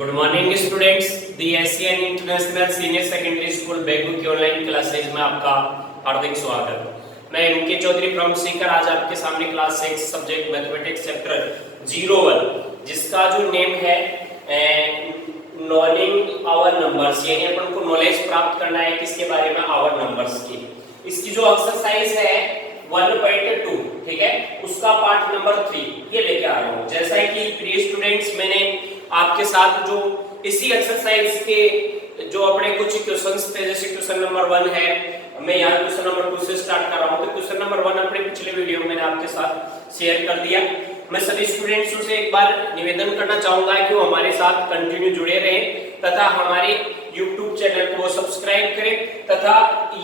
Good morning students, the Asian international senior secondary school Begu की online classes में आपका हार्दिक स्वागत। मैं एम के चौधरी फ्रॉम सीकर आज आपके सामने क्लास 6 सब्जेक्ट मैथमेटिक्स चैप्टर 01 जिसका जो नेम है नॉलेजिंग आवर नंबर्स, यानी अपन को नॉलेज प्राप्त करना है किसके बारे में, आवर नंबर्स की। इसकी जो एक्सरसाइज है 1.2, ठीक है, उसका पार्ट नंबर 3 ये लेके आ रहा हूँ। जैसा कि प्रिय स्टूडेंट्स मैंने आपके साथ जो इसी एक्सरसाइज के जो अपने कुछ क्वेश्चंस थे, जैसे क्वेश्चन नंबर 1 है, मैं यहाँ क्वेश्चन नंबर 2 से स्टार्ट कर रहा हूँ। तो क्वेश्चन नंबर 1 अपने पिछले वीडियो में मैंने आपके साथ शेयर कर दिया। मैं सभी स्टूडेंट्स से एक बार निवेदन करना चाहूंगा कि वो हमारे साथ कंटिन्यू जुड़े रहें तथा हमारे YouTube चैनल को सब्सक्राइब करें तथा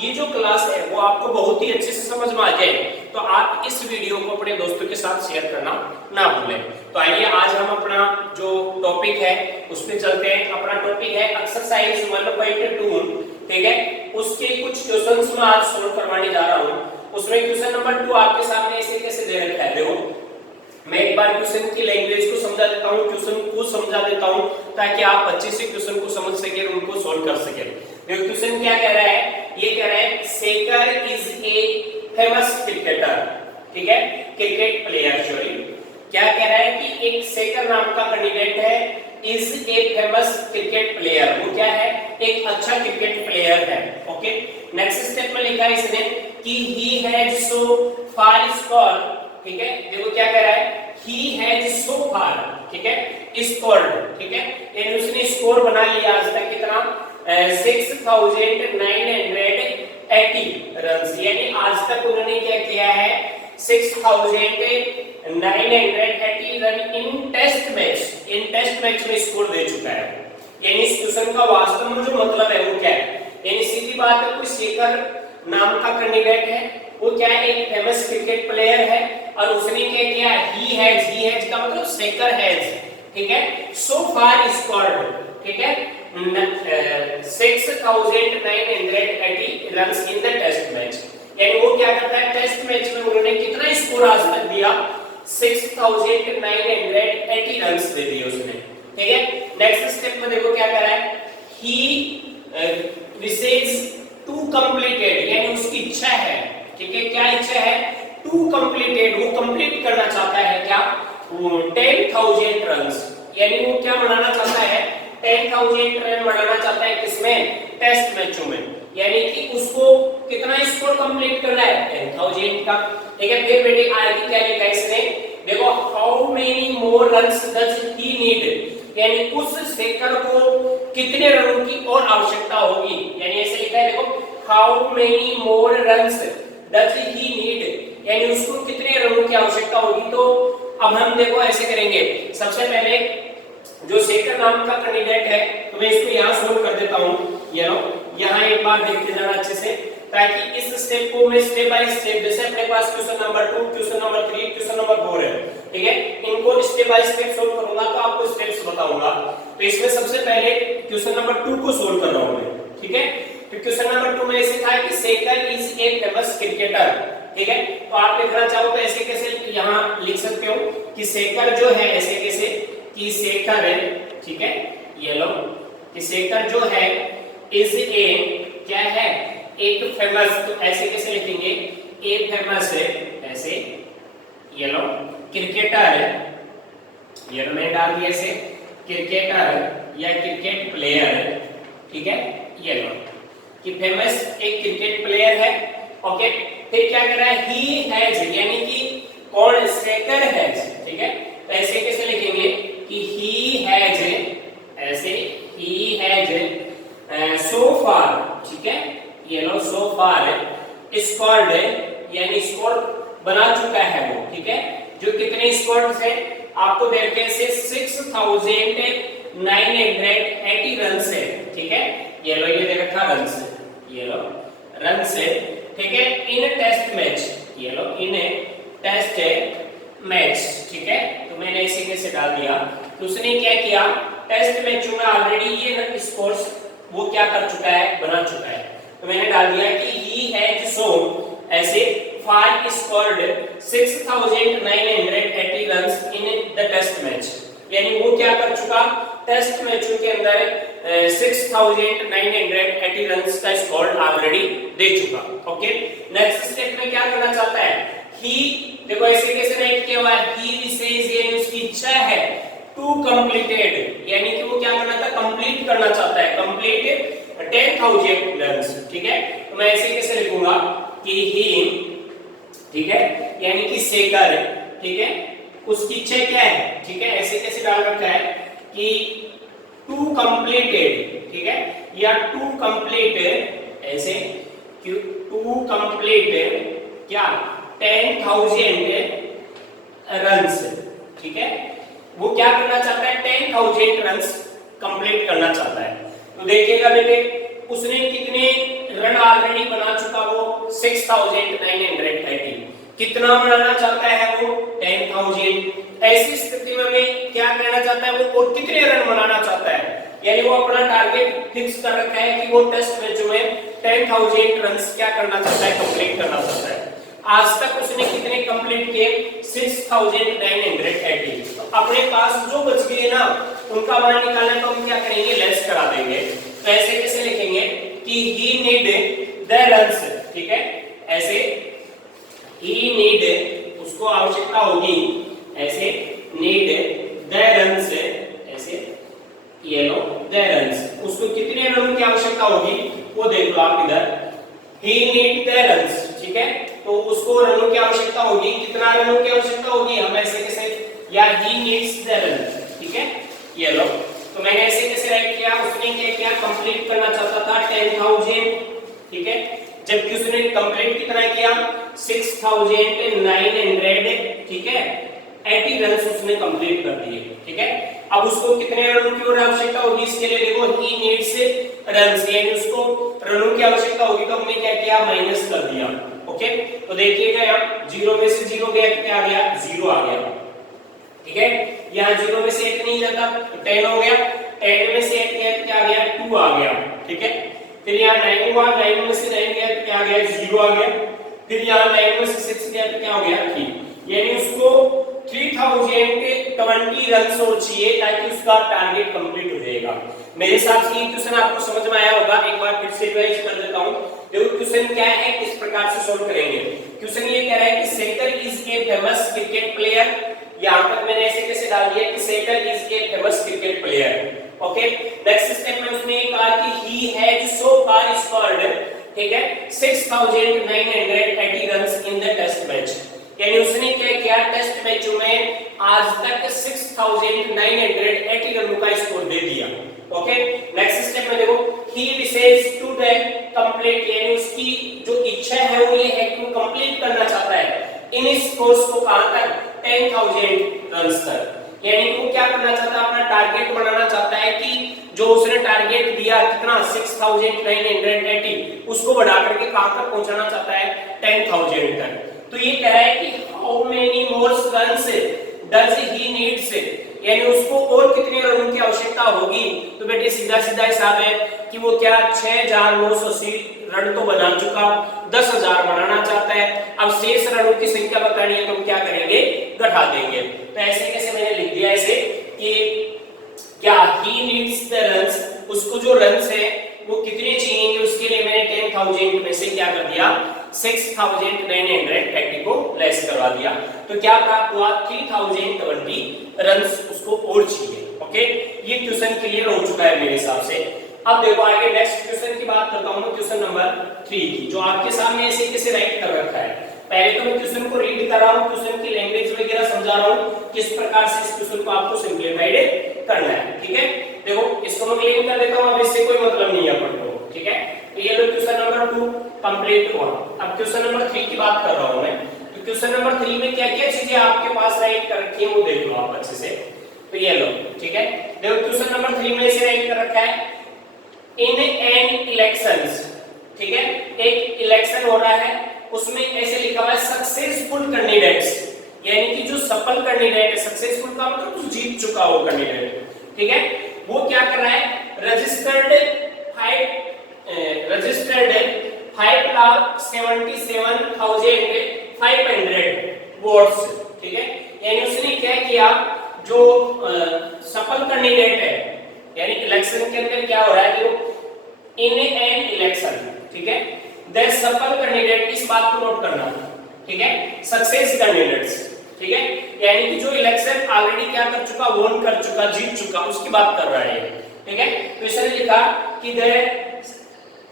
ये जो क्लास है वो आपको बहुत ही अच्छे से समझ में आ जाए तो आप इस वीडियो को अपने दोस्तों के साथ शेयर करना ना भूलें। तो आइए आज हम अपना जो टॉपिक है उस पे चलते हैं। अपना टॉपिक है एक्सरसाइज 1.2, ठीक है, उसके कुछ क्वेश्चंस मैं आज सोल्व करवाने जा रहा हूँ। उसमें क्वेश्चन नंबर 2 आपके सामने ऐसे कैसे दे रखा है, देखो मैं एक बार क्वेश्चन की लैंग्वेज को समझा देता हूँ, क्वेश्चन को समझा देता हूँ ताकि आप अच्छे से क्वेश्चन को समझ सके और उनको सॉल्व कर सके। देखो क्वेश्चन क्या कह रहा है, ये कह रहा है Shekhar is a famous cricketer, ठीक है, क्रिकेट प्लेयर। सॉरी, क्या कह रहा है कि एक शेखर नाम का कैंडिडेट है, is a famous cricket player, वो क्या है, एक अच्छा क्रिकेट प्लेयर है। ओके, नेक्स्ट स्टेप में लिखा है इसने कि he has so far score, ठीक है, देखो क्या कह रहा है, ही हैज सो फार, ठीक है, स्कोर्ड, ठीक है, यानी उसने स्कोर बना लिया आज तक कितना, 6980 रन्स, यानी आज तक उन्होंने क्या किया है, 6980 रन इन टेस्ट मैच, इन टेस्ट मैच में स्कोर दे चुका है। यानी इस क्वेश्चन का वास्तव में जो मतलब है वो क्या है, यानी सीधी बात है, कोई शेखर नाम का कैंडिडेट है, वो क्या है, एक फेमस क्रिकेट प्लेयर है और उसने क्या किया, ही हैज का मतलब शेखर हैज, ठीक है, सो फार स्कोर्ड, ठीक है, 6980 runs in the test match. यानी वो क्या करता है, टेस्ट मैच में उन्होंने कितना स्कोर आज तक दिया, 6980 रन्स दे दिए उसने, ठीक है। नेक्स्ट स्टेप में देखो क्या कर रहा है, ही विशेष टू कंप्लीटेड, यानी उसकी इच्छा है, ठीक है, क्या इच्छा है, टू कंप्लीटेड, वो कंप्लीट करना चाहता है क्या, 10,000 रन्स, यानी वो क्या बनाना चाहता है, 10,000 रन बनाना चाहता है, किसमें, टेस्ट मैचों में, यानी कि उसको कितना स्कोर कंप्लीट करना है, 10,000 का, ठीक है। फिर बेटे आगे क्या लिखा है इसने, देखो how many more runs does he need, यानी उस शेखर को कितने रनों की और आवश्यकता होगी, यानी ऐसे लिखा है, देखो how many more runs does he need, यानी उसको कितने रनों की आवश्यकता होगी। तो अब हम देखो ऐसे करेंगे, सबसे पहले जो शेखर नाम का कैंडिडेट है तो मैं इसको यहाँ सोल्व कर देता हूँ, ये लो यहाँ एक बार देखते जाना अच्छे से, ताकि इस स्टेप को मैं स्टेप बाय स्टेप, जैसे अपने पास question number 2, question number 3, question number 4 है, ठीक है, इनको स्टेप बाय स्टेप सोल्व करूंगा तो आपको स्टेप्स बताऊंगा। तो इसमें सबसे पहले क्वेश्चन नंबर 2 को सोल्व कर रहा हूं मैं, ठीक है। तो क्वेश्चन नंबर 2 में ऐसे था कि Shekhar is a famous cricketer, ठीक है, तो आप लिखना चाहो तो ऐसे कैसे यहाँ लिख सकते हो कि शेखर जो है, ऐसे कैसे कि शेखर है, ठीक है, ये लो कि शेखर जो है इज ए, क्या है, एक फेमस, तो ऐसे कैसे लिखेंगे, ए फेमस है, ऐसे ये लो क्रिकेटर है, ये मैंने डाल दिया ऐसे क्रिकेटर या क्रिकेट प्लेयर है, ठीक है, ये लो कि फेमस एक क्रिकेट प्लेयर है। ओके, फिर क्या कर रहा है, ही हैज, यानी कि कौन, शेखर हैज, ठीक है, तो ऐसे कैसे लिखेंगे कि ही हैज, ऐसे ही हैज सो फार, ठीक है, ये लो सो फार स्कोर्ड, यानी स्कोर बना चुका है वो, ठीक है, जो कितने स्कोर्स है आपको दे रखे से 6980 रन्स है, ठीक है, ये लो ये दे रखा रन्स, ये लो रन्स है, ठीक है, इन टेस्ट मैच, ये लो इन टेस्ट मैच, ठीक है, तो मैंने इसे कैसे डाल दिया, तो उसने क्या किया, टेस्ट मैचों में ऑलरेडी ये स्कोर्स वो क्या कर चुका है, बना चुका है, तो मैंने डाल दिया कि ही हैज सोन ऐसे far scored 6980 runs in the test match, यानी वो क्या कर चुका, टेस्ट मैचों के अंदर 6980 रन्स का स्कोर ऑलरेडी दे चुका। ओके, नेक्स्ट स्टेप में क्या करना चाहता है, ही देखो ऐसे कैसे राइट किया हुआ है, ही विशेष यानी उसकी इच्छा है, टू कंप्लीटेड यानी कि वो क्या करना था, कंप्लीट करना चाहता है, कंप्लीट 10,000 रन्स। ठीक है, तो मैं ऐसे कैसे लिखूंगा कि ही, ठीक है, यानी कि शेखर, ठीक है, उसकी इच्छा क्या है, ठीक है, ऐसे कैसे डाल रखा है कि टू कंप्लीटेड, ठीक है, या टू कंप्लीट ऐसे टू कंप्लीट क्या 10,000 रन्स। ठीक है, वो क्या करना चाहता है, 10,000 रन्स कंप्लीट करना चाहता है। तो देखिएगा बेटे, उसने कितने रन ऑलरेडी बना चुका, वो 6980। कितना बनाना चाहता है वो, 10,000। ऐसी स्थिति में हमें क्या कहना चाहता है वो, और कितने रन बनाना चाहता है, यानी वो अपना टारगेट फिक्स कर रखा है कि वो टेस्ट मैचों में 10,000 रन्स क्या करना चाहता है, कंप्लीट करना चाहता है। आज तक उसने कितने कंप्लीट किए, 6980। तो अपने पास जो बच गए ना, उनका मान निकालना तो हम क्या करेंगे, लेस करा देंगे। तो ऐसे कैसे लिखेंगे कि ही नीड द रन्स, ठीक है, ऐसे ही नीड, उसको आवश्यकता होगी, ऐसे नीड द रन्स, ऐसे ये लो द रन्स, उसको कितने रनों की आवश्यकता होगी वो देख लो आप इधर, ही नीड द रन्स। ठीक है, तो उसको रनों की आवश्यकता होगी, कितना रनों की आवश्यकता होगी, हम ऐसे कैसे, या ही नीड्स द रन। ठीक है, ये लो, तो मैंने ऐसे कैसे राइट किया, उसने क्या किया, कंप्लीट करना चाहता था 10,000। ठीक है, जबकि उसने कंप्लीट कितना किया, 6,900। ठीक है, 80 रन उसने कंप्लीट कर दिए। ठीक है, अब उसको कितने रनों की और आवश्यकता होगी, इसके लिए देखो ही नीड्स रन्स, यानी उसको रनों की आवश्यकता होगी, तो हमने क्या किया, माइनस कर दिया। ओके, तो देखिएगा यहाँ 0 में से 0 गया तो क्या आ गया, 0 आ गया। ठीक है, यहाँ 0 में से 1 नहीं जाता तो 10 हो गया, 10 में से 1 गया तो क्या आ गया, 2 आ गया। ठीक है, फिर यहाँ 9 हुआ, 9 में से 9 गया तो क्या आ गया, 0 आ गया। फिर यहाँ 9 में से 6 गया तो क्या हो गया, 3। यानी उसको 3020 रन और चाहिए ताकि उसका टारगेट कंप्लीट हो जाएगा। मेरे हिसाब से ये क्वेश्चन आपको समझ में आया होगा। एक बार फिर से रिवाइज कर देता हूं। देखो क्वेश्चन क्या है, किस प्रकार से सॉल्व करेंगे। क्वेश्चन ये कह रहा है कि Shekhar is a famous cricket player. यहां तक मैंने ऐसे कैसे डाल दिया कि Shekhar is a famous cricket player. Okay, next step में उसने कहा कि he has so far scored, ठीक है, 6980 runs in the test match. यानी उसने क्या किया, टेस्ट मैचों में आज तक 6980 रनों का स्कोर दे दिया। ओके, नेक्स्ट स्टेप में देखो, ही विशेष टू द कंप्लीट, यानी उसकी जो इच्छा है वो ये है कि वो कंप्लीट करना चाहता है इन इस कोर्स को कहां तक, 10,000 रन्स तक। यानी वो क्या करना चाहता है, अपना टारगेट बनाना चाहता है कि जो उसने टारगेट दिया कितना, 6980, उसको बढ़ा करके कहां तक पहुंचाना चाहता है, 10,000 तक। तो ये कह रहा है कि how many more runs does he needs, यानी उसको और कितने रनों की आवश्यकता होगी। तो बेटे सीधा सीधा हिसाब है कि वो क्या 6980 रन तो बना चुका, 10,000 बनाना चाहता है। अब शेष रनों की संख्या बतानी है तो हम क्या करेंगे, घटा देंगे। तो ऐसे कैसे मैंने लिख दिया ऐसे कि क्या ही नीड्स द रन्स, उसको जो रन्स है वो कितने चाहिए, उसके लिए मैंने 10,000 में से क्या कर दिया, 6980 को लेस करवा दिया। तो क्या प्राप्त हुआ, 3020 रन्स उसको और चाहिए। ओके, ये क्वेश्चन क्लियर हो चुका है मेरे हिसाब से। अब देखो आगे नेक्स्ट क्वेश्चन की बात करता हूं, क्वेश्चन नंबर 3 की, जो आपके सामने ऐसे कैसे राइट कर रखा है। पहले तो मैं क्वेश्चन को रीड कर रहा हूं, क्वेश्चन की लैंग्वेज वगैरह समझा रहा हूं, किस प्रकार से इस क्वेश्चन को आपको सिंपलीफाइड करना है। ठीक है, देखो इसको मैं क्लियर कर देता हूं, अब इससे कोई मतलब नहीं है अपन को। ठीक है, तो ये लो क्वेश्चन नंबर 2 कंप्लीट हुआ। अब क्वेश्चन नंबर 3 की बात कर रहा हूं मैं। तो क्वेश्चन नंबर 3 में क्या क्या चीजें आपके पास राइट कर रखी है वो देख लो आप अच्छे से। तो ये लो, ठीक है, देखो क्वेश्चन नंबर 3 में ऐसे राइट कर रखा है, इन एन इलेक्शंस, ठीक है, एक इलेक्शन हो रहा है, उसमें ऐसे लिखा हुआ है सक्सेसफुल कैंडिडेट्स, यानी कि जो सफल कैंडिडेट है, सक्सेसफुल का मतलब जो जीत चुका हो कैंडिडेट, ठीक है, वो क्या कर रहा है, रजिस्टर्ड 5,77,500 वोट्स। ठीक है, यानी उसने क्या किया, जो सफल कैंडिडेट है इलेक्शन के अंदर क्या हो रहा है, देखो इन एन इलेक्शन, ठीक है, द सफल कैंडिडेट, इस बात को नोट करना, ठीक है, सक्सेस कैंडिडेट्स, ठीक है, यानी कि जो इलेक्शन ऑलरेडी क्या कर चुका, वोन कर चुका, जीत चुका, उसकी बात कर रहा है, ठीक है। तो इसने लिखा कि the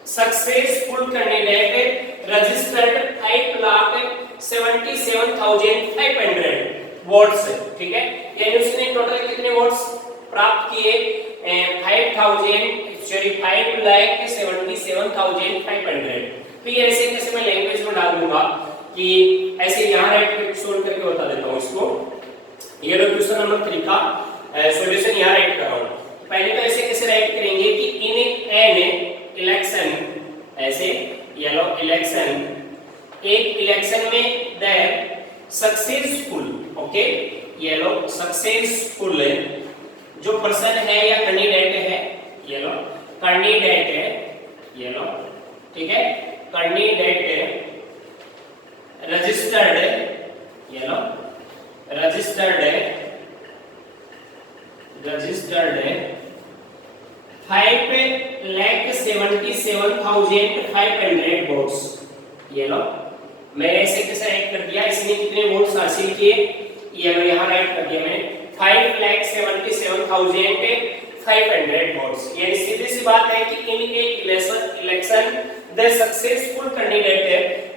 successful candidate registered 5,77,500 votes, ठीक है, यानी उसने टोटल कितने वोट्स प्राप्त किए, 5,77,500। तो ये ऐसे कैसे मैं लैंग्वेज में डाल दूंगा कि ऐसे यहाँ राइट करके सोल्व करके बता देता हूँ इसको। ये लो क्वेश्चन नंबर 3 का सॉल्यूशन यहाँ राइट कर रहा हूँ। पहले तो ऐसे कैसे राइट करेंगे कि इन एन इलेक्शन, ऐसे ये लो इलेक्शन, एक इलेक्शन में द सक्सेसफुल, ओके, ये लो सक्सेसफुल जो पर्सन है या कैंडिडेट है, ये लो कैंडिडेट है, ये लो, ठीक है, कैंडिडेट रजिस्टर्ड, ये लो रजिस्टर्ड 5,77,500 वोट्स, ये लो मैं ऐसे कैसे राइट कर दिया, इसने कितने वोट्स हासिल किए, ये लो यहाँ राइट कर दिया मैंने 5,77,500 वोट्स। यानी सीधी सी बात है कि इन एक election the successful candidate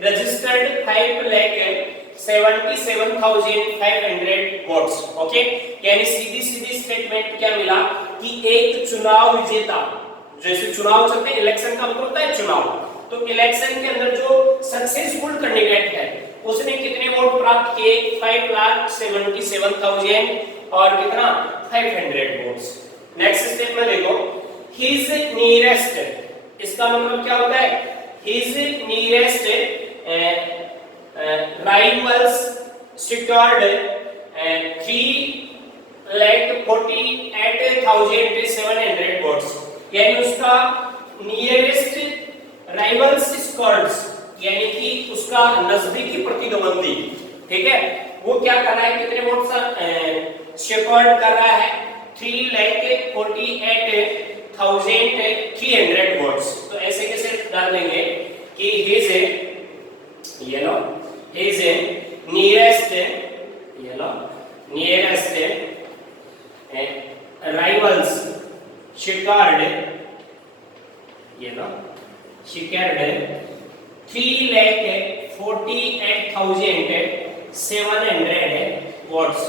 registered 5,77,500 votes, okay. यानी सीधी स्टेटमेंट क्या मिला कि एक चुनाव विजेता, जैसे चुनाव चलते हैं, इलेक्शन का मतलब होता है चुनाव, तो इलेक्शन के अंदर जो सक्सेसफुल कैंडिडेट है उसने कितने वोट प्राप्त किए, 5,77,000 और कितना 500 वोट्स। नेक्स्ट स्टेप में देखो, हिज नियरेस्ट, इसका मतलब क्या होता है, his nearest rivals secured 3,48,700 votes, यानी उसका नियरेस्ट राइवल्स स्क्वाड्स, यानी कि उसका नजदीकी प्रतिद्वंदी, ठीक है, वो क्या कर रहा है, कितने वोट्स सेक्योर्ड कर रहा है, 3,48,300 वोट्स। तो ऐसे कैसे डाल देंगे कि हिज, ये लो हिज nearest, ये लो nearest rivals secured, ये लो secured 3,48,700 वोट्स,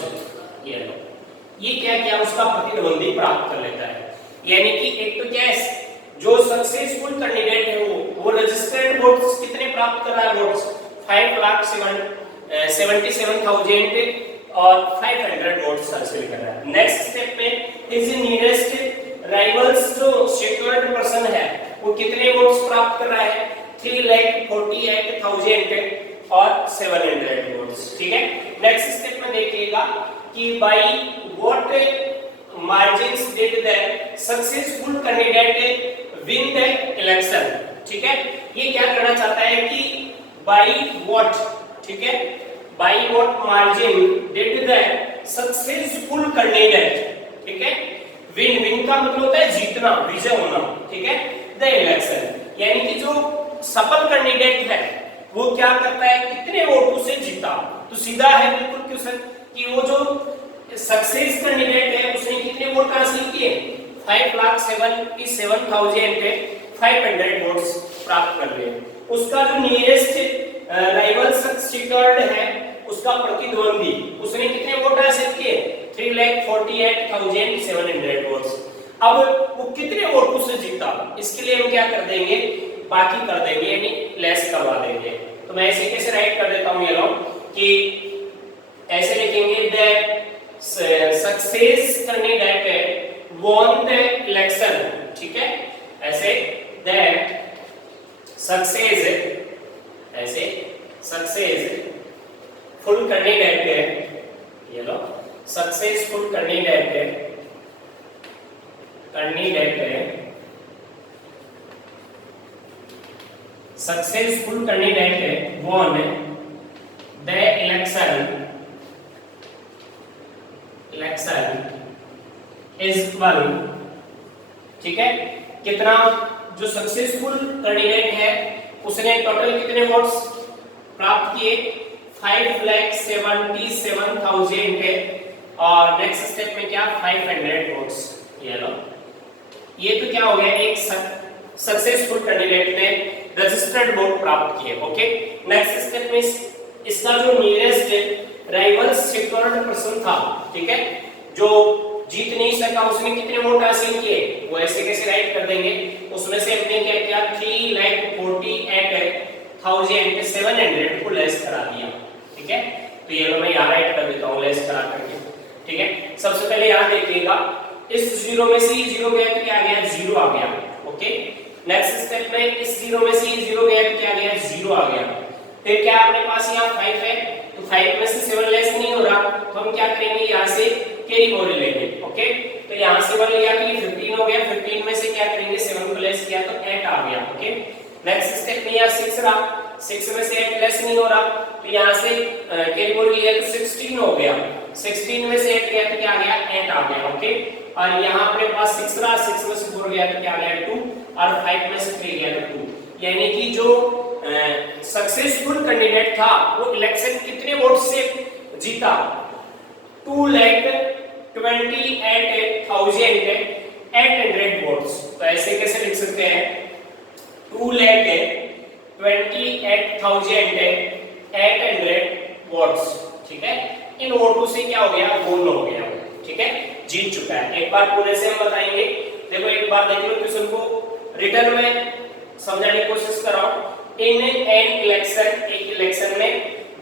ये लो, ये क्या किया, उसका प्रतिद्वंदी प्राप्त कर लेता है। यानी कि एक तो क्या है, जो सक्सेसफुल कैंडिडेट है वो रजिस्टर्ड वोट्स कितने प्राप्त कर रहा है, वोट्स 5,77,500 और 500 वोट्स हासिल कर रहा है। नेक्स्ट स्टेप में हिज नियरेस्ट राइवल्स जो सिक्योर्ड पर्सन है वो कितने वोट्स प्राप्त कर रहा है, 3,48,000 और 700 वोट्स, ठीक है। नेक्स्ट स्टेप में देखिएगा कि by what margins did the successful candidate win the election, ठीक है। ये क्या करना चाहता है कि बाय व्हाट, ठीक है, by what margin did the successful candidate, ठीक है, विन का मतलब होता है जीतना, विजय होना, ठीक है, द इलेक्शन, यानी कि जो सफल कैंडिडेट है वो क्या करता है, कितने वोटों से जीता। तो सीधा है बिल्कुल क्वेश्चन कि वो जो सक्सेस कैंडिडेट है उसने कितने वोट हासिल किए, 5,77,500 वोट्स प्राप्त कर लिए। उसका जो नियरेस्ट राइवल सिक्योर्ड है, उसका प्रतिद्वंदी, उसने कितने वोट हासिल किए, 3,48,700 वोट्स। अब वो कितने वोटों से जीता, इसके लिए हम क्या कर देंगे, बाकी कर देंगे, यानी लेस करवा देंगे। तो मैं ऐसे कैसे राइट कर देता हूं, ये लो कि ऐसे लिखेंगे the success candidate won the election, ठीक है, ऐसे दैट सक्सेस, ऐसे सक्सेस फुल कैंडिडेट, ये लो successful candidate successful candidate won the election is equal ठीक है। कितना जो सक्सेसफुल कैंडिडेट है उसने टोटल कितने वोट्स प्राप्त किए 5,77,000 है और नेक्स्ट स्टेप में क्या 500 वोट्स। ये लो, ये तो क्या हो गया एक सक्सेसफुल कैंडिडेट ने रजिस्टर्ड वोट प्राप्त किए। ओके, नेक्स्ट स्टेप में इसका जो नियरेस्ट राइवल सिक्योर्ड पर्सन था, ठीक है, जो जीत नहीं सका उसने कितने वोट हासिल किए वो ऐसे कैसे राइट कर देंगे। उसमें से हमने क्या किया 3,48,700 को लेस करा दिया। ठीक है, तो ये लो मैं यहाँ राइट कर देता हूँ लेस करा करके। ठीक है, सबसे पहले यहाँ देखिएगा इस जीरो में से जीरो गया तो क्या आ गया जीरो आ गया। ओके, नेक्स्ट स्टेप में इस जीरो में से जीरो गया तो क्या आ गया जीरो आ गया। फिर क्या अपने पास यहाँ 5 है तो 5 में से 7 लेस नहीं हो रहा तो हम क्या करेंगे यहाँ से कैरी फॉरवर्ड लेंगे। ओके, तो यहाँ से 1 लिया तो ये 15 हो गया, 15 में से क्या करेंगे 7 को लेस किया तो 8 आ गया। ओके, नेक्स्ट स्टेप में यहाँ 6 रहा, 6 में से 8 लेस नहीं हो रहा तो यहाँ से कैरी फॉरवर्ड लिया तो 16 हो गया, 16 में से 8 गया तो क्या आ गया 8 आ गया। ओके, और यहाँ अपने पास 6 रहा, 6 में से 4 गया तो क्या आ गया 2 और 5 में से 3 गया तो 2। यानी कि जो सक्सेसफुल कैंडिडेट था वो इलेक्शन कितने वोट से जीता 2,28,800 वोट्स। तो ऐसे कैसे लिख सकते हैं 2,28,800 वोट्स। ठीक है, इन वोटों से क्या हो गया गोल हो गया। ठीक है, जीत चुका है। एक बार पूरे से हम बताएंगे, देखो एक बार देख लो क्वेश्चन को रिटर्न में समझाने की कोशिश कर रहा हूं। इन एन इलेक्शन, एक इलेक्शन में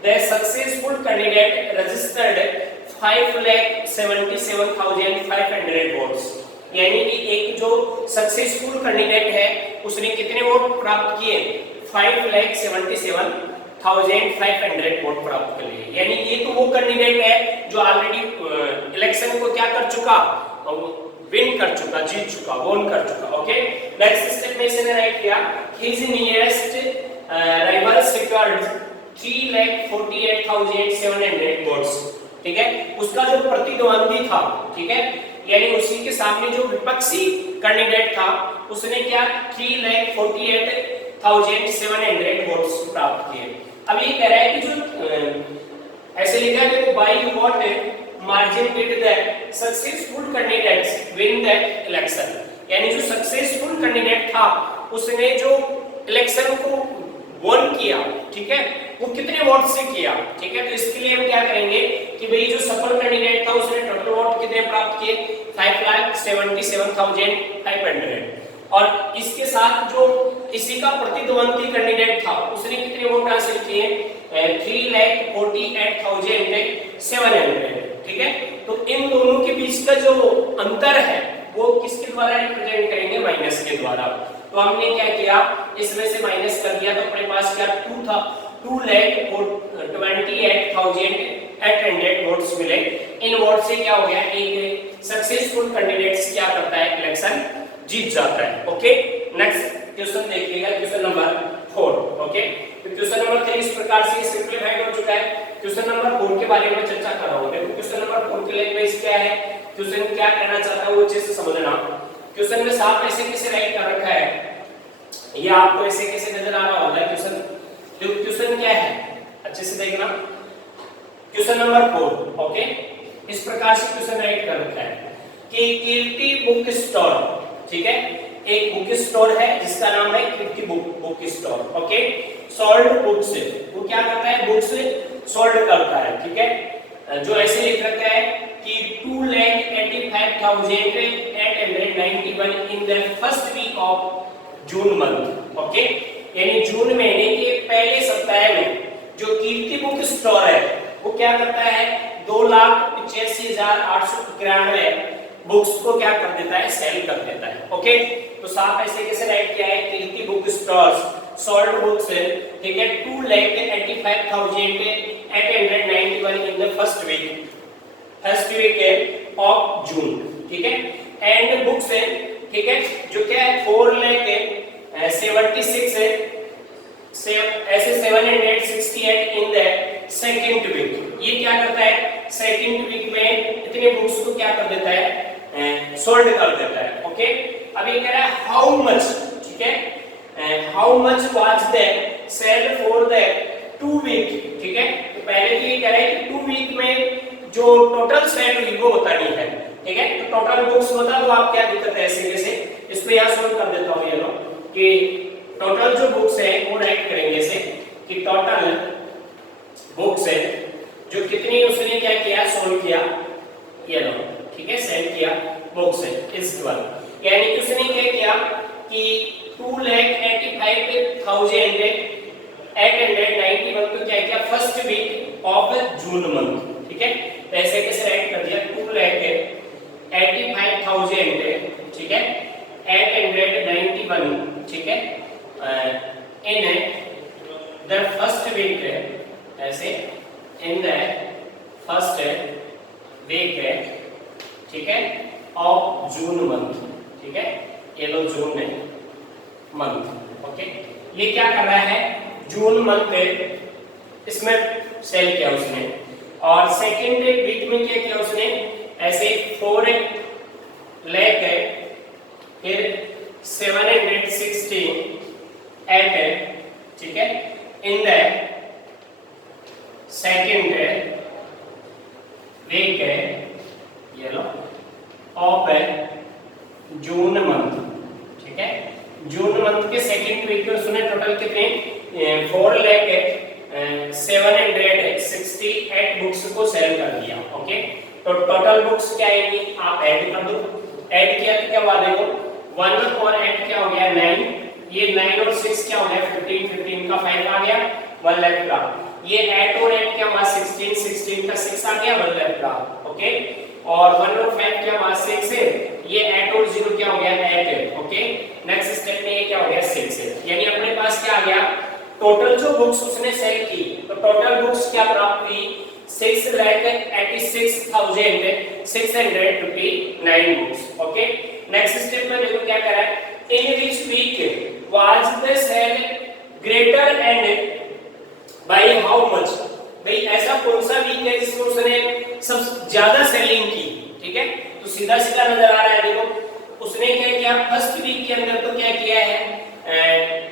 the successful candidate registered 5,77,500 votes. यानी कि एक जो सक्सेसफुल कैंडिडेट है उसने कितने वोट प्राप्त किए 5,77,500 वोट प्राप्त कर लिए। यानी ये तो वो कैंडिडेट है जो ऑलरेडी इलेक्शन को क्या कर चुका विन कर चुका, जीत चुका, वोन कर चुका। ओके, नेक्स्ट स्टेप में इसने राइट किया his nearest rival secured 3,48,700 votes. ठीक है, उसका जो प्रतिद्वंदी था, ठीक है, यानी उसी के सामने जो विपक्षी कैंडिडेट था उसने क्या 3,48,700 वोट्स प्राप्त किए। अब ये कह रहा है कि जो ऐसे लिखा है देखो by what margin did the successful candidates win the election. यानी जो सक्सेसफुल कैंडिडेट था उसने जो इलेक्शन को वोन किया, ठीक है, वो कितने वोट से किया। ठीक है, तो इसके लिए हम क्या करेंगे कि भाई जो सफल कैंडिडेट था उसने टोटल वोट कितने प्राप्त किए 5,77,500 और इसके साथ जो इसी का प्रतिद्वंदी कैंडिडेट था उसने कितने वोट हासिल किए 3,48,700। ठीक है, तो इन दोनों के बीच का जो अंतर है वो किसके द्वारा रिप्रेजेंट करेंगे माइनस के द्वारा। तो हमने क्या किया इसमें से माइनस कर दिया तो अपने पास क्या 2 था 2,28,800 वोट्स मिले। इन वोट से क्या हो गया एक सक्सेसफुल कैंडिडेट्स क्या करता है इलेक्शन जीत जाता है। ओके, नेक्स्ट क्वेश्चन देखिएगा क्वेश्चन नंबर 4। ओके, तो क्वेश्चन नंबर 3 इस प्रकार से सिंपलीफाइड हो चुका है। क्वेश्चन नंबर 4 के बारे में चर्चा कर रहा हूं। देखो क्वेश्चन नंबर 4 के लैंग्वेज क्या है, क्वेश्चन क्या कहना चाहता है वो अच्छे से समझना। क्वेश्चन में साफ ऐसे कैसे राइट कर रखा है ये आपको ऐसे कैसे नजर आ रहा होगा। क्वेश्चन देखो क्वेश्चन क्या है अच्छे से देखना। क्वेश्चन नंबर 4 ओके, इस प्रकार से क्वेश्चन राइट कर रखा है कि कीर्ति बुक स्टोर, ठीक है, एक बुक स्टोर है जिसका नाम है Kirti book store. Okay, sold books, वो क्या करता है बुक्स सोल्ड करता है। ठीक है, जो ऐसे लिख रखा है कि 2,85,891 in the first week of June month. Okay, यानी जून महीने के पहले सप्ताह में जो कीर्ति बुक स्टोर है वो क्या करता है 2,85,891 बुक्स को क्या कर देता है सेल कर देता है। ओके, तो साफ ऐसे कैसे राइट किया है Kirti book stores sold books, ठीक है, 2,85,891 in the first week of June. ठीक है, एंड बुक्स है, ठीक है, जो क्या है 4,76 है ऐसे 768 इन द सेकंड वीक। ये क्या करता है सेकंड वीक में इतने बुक्स को क्या कर देता है सोल्ड कर देता है। ओके, अब ये कह रहा है हाउ मच, ठीक है, how much was the sale for the 2 week, ठीक है। तो पहले तो ये कह रहा है कि 2 वीक में जो टोटल सेल हुई वो बतानी है, ठीक है। तो टोटल बुक्स बता दो आप, क्या दिक्कत है ऐसे कैसे, इसको यहाँ सोल्व कर देता हूँ ये लो, कि टोटल जो बुक्स है वो राइट करेंगे ऐसे कि टोटल बुक्स है जो कितनी उसने क्या किया, सोल्व किया, ये लो, ठीक है, सेल किया बुक्स है इस वन, यानी कि उसने क्या किया कि 2,85,891 को क्या किया first week of June month, ठीक है। तो ऐसे कैसे राइट कर दिया 2,85,000, ठीक है, 891, ठीक है, इन द फर्स्ट वीक है ऐसे, इन द फर्स्ट वीक है, ठीक है, ऑफ जून मंथ, ठीक है, ये लो जून है मंथ, ओके। ये क्या कर रहा है जून मंथ इसमें सेल किया उसने, और सेकेंड वीक में क्या किया उसने ऐसे 4 लाख है, फिर 760 एट, ठीक है, इन द सेकेंड वीक है, ये लो ऑफ जून मंथ, ठीक है। जून मंथ के सेकेंड वीक में उसने टोटल कितने 4,768 बुक्स को सेल कर दिया, ओके। तो टोटल बुक्स क्या आएगी, आप ऐड कर दो, ऐड किया तो क्या हुआ देखो 1 और 8 क्या हो गया 9, ये 9 और 6 क्या हो गया 15, 15 का 5 आ गया 1 लेफ्ट रहा, ये 8 और 8 क्या हुआ 16, 16 का 6 आ गया 1 लेफ्ट रहा, ओके। और 1 और 5 क्या हुआ 6 है, ये 8 और 0 क्या हो गया 8 है, ओके। नेक्स्ट स्टेप में ये क्या हो गया 6 है, यानी अपने पास क्या आ गया टोटल जो बुक्स उसने सेल की, तो टोटल बुक्स क्या प्राप्त हुई 6,86,659 बुक्स, ओके। नेक्स्ट स्टेप में देखो क्या करा है, in which week was the sale greater and by how much, भाई ऐसा कौन सा वीक है जिसमें उसने सबसे ज्यादा सेलिंग की, ठीक है। तो सीधा सीधा नजर आ रहा है देखो, उसने क्या किया फर्स्ट वीक के अंदर तो क्या किया है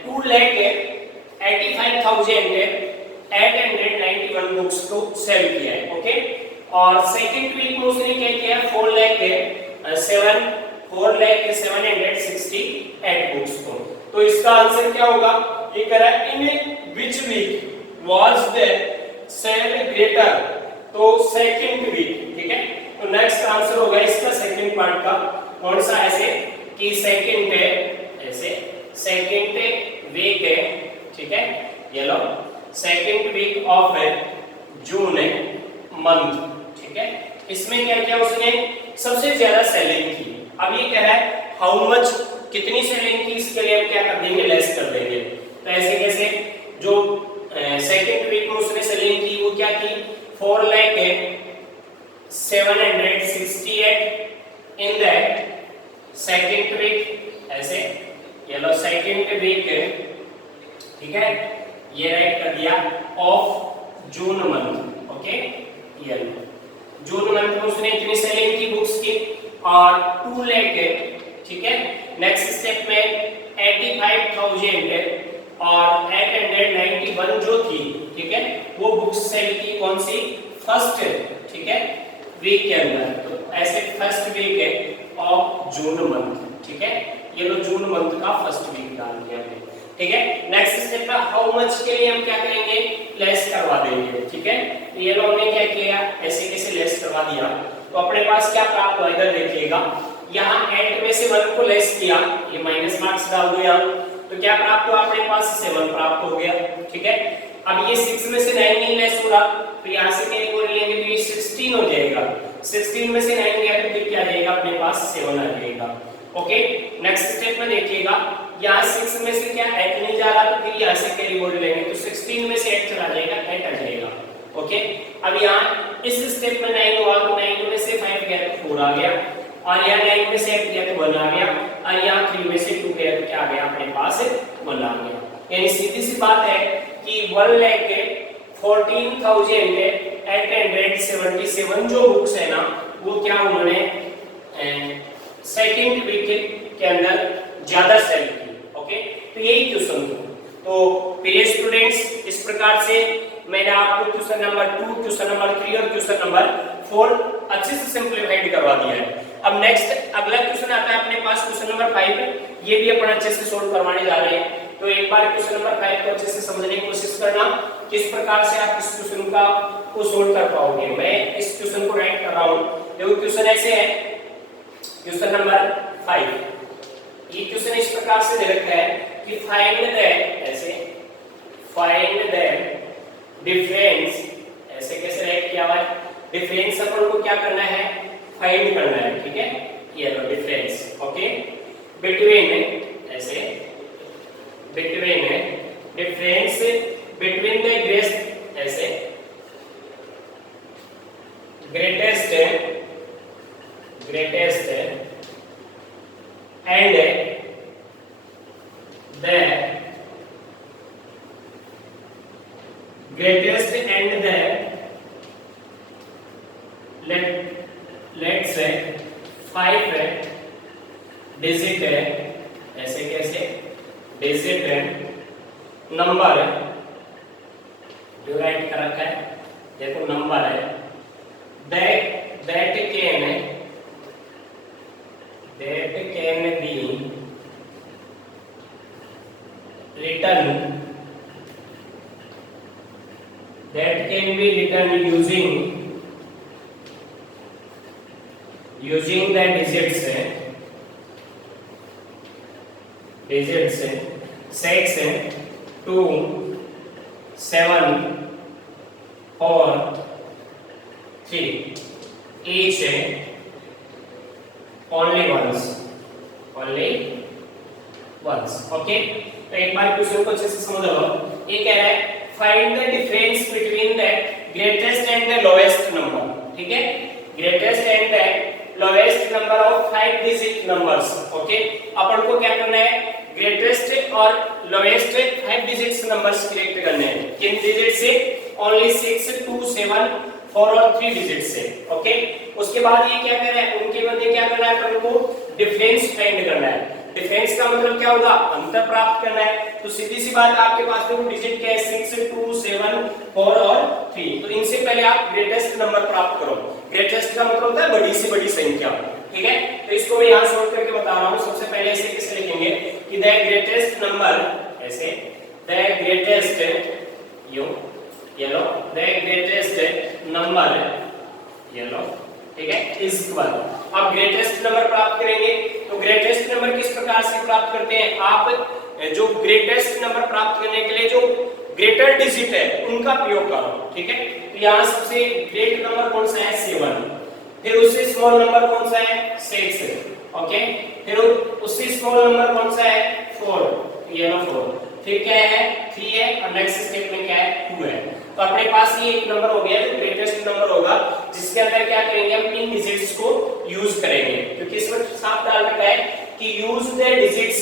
2,85,891 बुक्स को सेल किया है, ओके। और सेकंड वीक में उसने क्या किया 4,768 बुक्स को। तो इसका आंसर क्या होगा, ये कह रहा है in which week was the sale greater, तो सेकंड वीक, ठीक है। तो नेक्स्ट आंसर होगा इसका सेकंड पार्ट का कौन सा, ऐसे कि सेकंड है ऐसे सेकंड वीक है, ठीक है, ये लो second week of June month, ठीक है। इसमें क्या किया उसने सबसे ज्यादा सेलिंग की। अब ये कह रहा है हाउ मच, कितनी सेलिंग की, इसके लिए हम क्या कर देंगे लेस कर देंगे। तो ऐसे कैसे, जो सेकंड वीक में उसने सेलिंग की वो क्या की 4,768 इन दैट सेकंड वीक, ऐसे ये लो सेकंड वीक, ठीक है, ये राइट कर दिया ऑफ जून मंथ, ओके। ये जून मंथ में उसने इतनी सेलिंग की बुक्स की और 2 लाख, ठीक है। नेक्स्ट स्टेप में 85,000 और 891 जो थी, ठीक है, वो बुक्स सेल की कौन सी फर्स्ट, ठीक है, वीक के अंदर। तो ऐसे फर्स्ट वीक है ऑफ जून मंथ, ठीक है, ये लो जून मंथ का फर्स्ट वीक डाल दिया हमने, ठीक है। नेक्स्ट स्टेप में हाउ मच के लिए हम क्या करेंगे लेस करवा देंगे, ठीक है। तो ये लो हमने क्या किया ऐसे कैसे लेस करवा दिया, तो अपने पास क्या प्राप्त हुआ इधर देखिएगा, यहाँ 8 में से 1 को लेस किया, ये माइनस मार्क्स डाल दो यहाँ, तो क्या प्राप्त हुआ अपने पास 7 प्राप्त हो गया, ठीक है। अब ये 6 में से 9 नहीं लेस हो रहा, तो यहाँ से क्या लेंगे तो ये 16 हो जाएगा, 16 में से 9 गया तो फिर क्या आ जाएगा अपने पास 7 आ जाएगा, ओके। नेक्स्ट स्टेप में देखिएगा, यहाँ 6 में से क्या 8 नहीं जा रहा, तो फिर यहाँ से कैरी बोर्ड लेंगे, तो 16 में से 8 चला जाएगा 8 आ जाएगा, ओके। अब यहाँ इस स्टेप में 9 हुआ, तो 9 में से 5 गया तो 4 आ गया, और यहाँ 9 में से 8 गया तो 1 आ गया, और यहाँ 3 में से 2 गया तो क्या आ गया अपने पास 1 आ गया। यानी सीधी सी बात है कि 1,14,877 जो बुक्स है ना, वो क्या उन्होंने सेकंड वीक के अंदर ज्यादा सेल की। ओके, तो यही क्वेश्चन था। तो प्रिय स्टूडेंट्स, इस प्रकार से मैंने आपको क्वेश्चन नंबर 2, क्वेश्चन नंबर 3 और क्वेश्चन नंबर 4 अच्छे से सिंपलीफाइड करवा दिया है। अब नेक्स्ट अगला क्वेश्चन आता है अपने पास क्वेश्चन नंबर 5, ये भी अपन अच्छे से सोल्व करवाने जा रहे हैं। तो एक बार क्वेश्चन नंबर 5 को अच्छे से समझने की कोशिश करना, किस प्रकार से आप इस क्वेश्चन को सोल्व कर पाओगे। मैं इस क्वेश्चन को राइट कर रहा हूं। देखो क्वेश्चन ऐसे है, क्वेश्चन नंबर 5, ये क्वेश्चन इस प्रकार से दे रखा है कि फाइंड द, ऐसे फाइंड द डिफरेंस, ऐसे कैसे राइट किया हुआ है, डिफरेंस अपन को क्या करना है, फाइंड करना है। ठीक है, ये लो डिफरेंस। ओके, बिटवीन, ऐसे between, difference between the greatest, ऐसे greatest and the greatest and the let's say 5 digit, ऐसे कैसे डिजिट नंबर जो राइट कर रखा है, देखो नंबर है, that can be written, that can be written using the digits 6, 2, 7, 4, 3, each only once. Okay, तो एक बार क्वेश्चन को अच्छे से समझ लो। ये कह रहा है find the difference between the greatest and the lowest number. ठीक है, greatest and the lowest number of 5 digit numbers. Okay, अपन को क्या करना है, ग्रेटेस्ट और लोएस्ट 5 डिजिट्स नंबर्स सिलेक्ट करने हैं। किन डिजिट से, ओनली 6, 2, 7, 4 और 3 डिजिट से। ओके, उसके बाद ये क्या कर रहा है, उनके मध्य क्या करना है, अपन को डिफरेंस फाइंड करना है। डिफरेंस का मतलब क्या होगा, अंतर प्राप्त करना है। तो सीधी सी बात, आपके पास देखो डिजिट क्या है, 6, 2, 7, 4 और 3। तो इनसे पहले आप ग्रेटेस्ट नंबर प्राप्त करो। ग्रेटेस्ट का मतलब होता है बड़ी से बड़ी संख्या। ठीक है, तो इसको मैं यहाँ सोल्व करके बता रहा हूँ। सबसे पहले इसे कैसे लिखेंगे कि द ग्रेटेस्ट नंबर, ऐसे द ग्रेटेस्ट, ये लो द ग्रेटेस्ट नंबर, ये लो, ठीक है, इज इक्वल। अब ग्रेटेस्ट नंबर प्राप्त करेंगे, तो ग्रेटेस्ट नंबर किस प्रकार से प्राप्त करते हैं, आप जो ग्रेटेस्ट नंबर प्राप्त करने के लिए जो ग्रेटर डिजिट है उनका प्रयोग करो। ठीक है, तो यहाँ सबसे ग्रेट नंबर कौन सा है, 7, फिर उससे स्मॉल नंबर कौन सा है, 6। ओके, फिर उससे स्मॉल नंबर कौन सा है, 4, ये लो 4, फिर क्या है, 3 है, और नेक्स्ट स्टेप में क्या है, 2 है। तो अपने पास ये एक नंबर हो गया जो ग्रेटेस्ट नंबर होगा, जिसके अंदर क्या करेंगे, हम इन डिजिट्स को यूज करेंगे, क्योंकि इसमें साफ डाल रखा है कि use the digits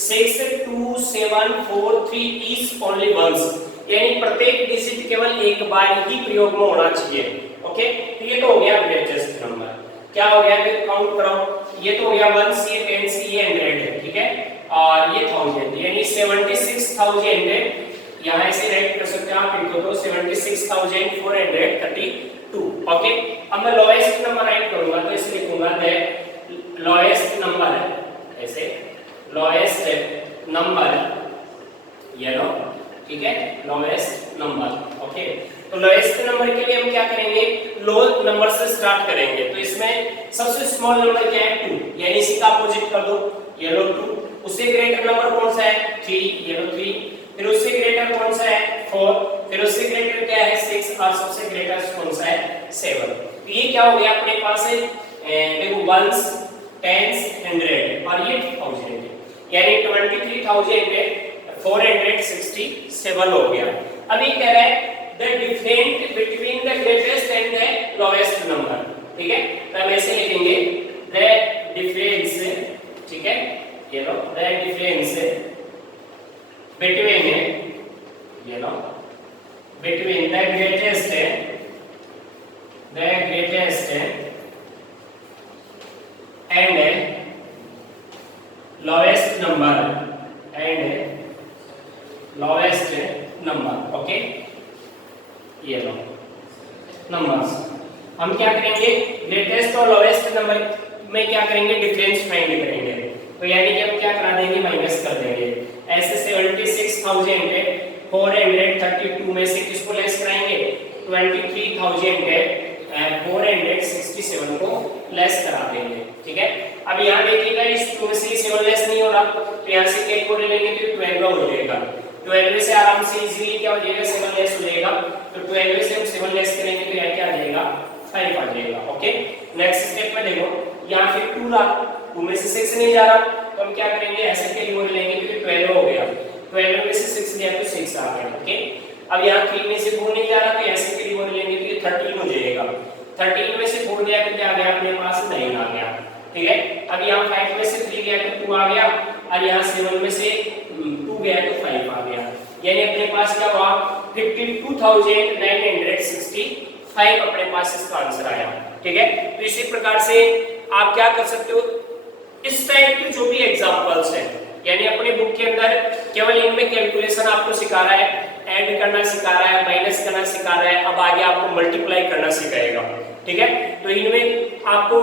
6, 2, 7, 4, 3 each only once, यानी प्रत्येक डिजिट केवल एक बार ही प्रयोग में होना चाहिए। ओके, तो ये तो हो गया ग्रेटेस्ट नंबर। क्या हो गया, फिर काउंट करो, ये तो हो गया 1, ये 10, ये 100 है। ठीक है, और ये 1000, यानी 76,000, यहाँ ऐसे राइट कर सकते हैं आप, इनको तो 76,432। ओके, अब मैं लोएस्ट नंबर राइट करूंगा, तो इसे लिखूंगा द लोएस्ट नंबर, ऐसे लोएस्ट नंबर, ये लो, ठीक है, लोएस्ट नंबर। ओके, तो लोएस्ट नंबर के लिए हम क्या करेंगे, लो नंबर से स्टार्ट करेंगे। तो इसमें सबसे स्मॉल नंबर क्या है, 2, यानी इसी का अपोजिट कर दो, ये लो 2। उससे ग्रेटर नंबर कौन सा है, 3, ये लो 3। फिर उससे ग्रेटर कौन सा है, 4, फिर उससे ग्रेटर क्या है, 6, और सबसे ग्रेटर कौन सा है, 7। तो ये क्या हो गया अपने पास है, देखो 1s, 10s, 100 और ये 1000, यानी 23,467 हो गया। अभी कह रहा है the difference between the greatest and the lowest number. ठीक है, तो हम ऐसे लिखेंगे द डिफरेंस, ठीक है, ये लो the difference between, you know, between the greatest and lowest number and lowest number. Okay, ये लो नंबर्स। हम क्या करेंगे, ग्रेटेस्ट और लोवेस्ट नंबर में क्या करेंगे, डिफरेंस फाइंड करेंगे। तो यानी कि हम क्या करा देंगे, माइनस कर देंगे। ऐसे 76,432 में से किसको लेस कराएंगे, 23,467 को लेस करा देंगे। ठीक है, अब यहाँ देखिएगा इस 2 में से 7 लेस नहीं हो रहा, तो यहाँ से क्या कर लेंगे, तो 12 हो जाएगा। 12 से आराम से इजीली क्या हो जाएगा, 7 लेस हो जाएगा। तो 12 से हम 7 लेस करेंगे तो यहाँ क्या आ जाएगा, 5 आ जाएगा। ओके, नेक्स्ट स्टेप में देखो, यहाँ फिर 2 रहा, 2 में से 6 नहीं जा रहा, तो हम क्या करेंगे, ऐसे के लिए लेंगे तो 12 हो गया। 12 में से 6 लिया तो 6 आ गया। ओके, अब यहाँ 3 में से 4 नहीं जा रहा, तो ऐसे के लिए लेंगे तो 13 हो जाएगा। 13 में से 4 गया तो क्या आ गया, अपने पास 9 आ गया। ठीक है, अब यहाँ 5 में से 3 गया तो 2 आ गया, और यहाँ 7 में से 2 गया तो 5 आ गया। यानी अपने पास क्या हुआ, 52,965 अपने पास इसका आंसर आया। ठीक है, तो इसी प्रकार से आप क्या कर सकते हो, इस टाइप के जो भी एग्जांपल्स हैं, यानी अपने बुक के अंदर केवल इनमें कैलकुलेशन आपको सिखा रहा है, ऐड करना सिखा रहा है, माइनस करना सिखा रहा है, अब आगे आपको मल्टीप्लाई करना सिखाएगा। ठीक है, तो इनमें आपको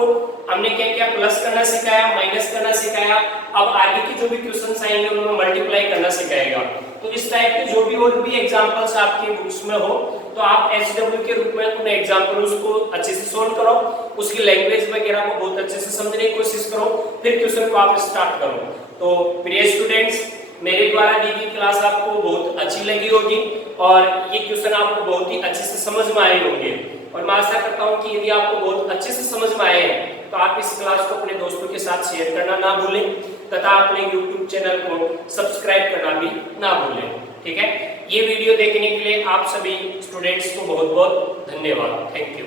हमने क्या क्या प्लस करना सिखाया, माइनस करना सिखाया, अब आगे की जो भी क्वेश्चंस आएंगे उनमें मल्टीप्लाई करना सिखाएगा। तो इस टाइप के जो भी और भी एग्जांपल्स आपकी बुक्स में हो, तो आप एचडब्ल्यू के रूप में उन एग्जांपल्स को अच्छे से सोल्व करो, उसकी लैंग्वेज वगैरह को बहुत अच्छे से समझने की कोशिश करो, फिर क्वेश्चन को आप स्टार्ट करो। तो प्रिय स्टूडेंट्स, मेरे द्वारा दी गई क्लास आपको बहुत अच्छी लगी होगी और ये क्वेश्चन आपको बहुत ही अच्छे से समझ में आए होंगे, और मैं आशा करता हूं कि यदि आपको बहुत अच्छे से समझ में आए हैं तो आप इस क्लास को अपने दोस्तों के साथ शेयर करना ना भूलें, तथा अपने YouTube चैनल को सब्सक्राइब करना भी ना भूलें। ठीक है, ये वीडियो देखने के लिए आप सभी स्टूडेंट्स को बहुत बहुत धन्यवाद। Thank you.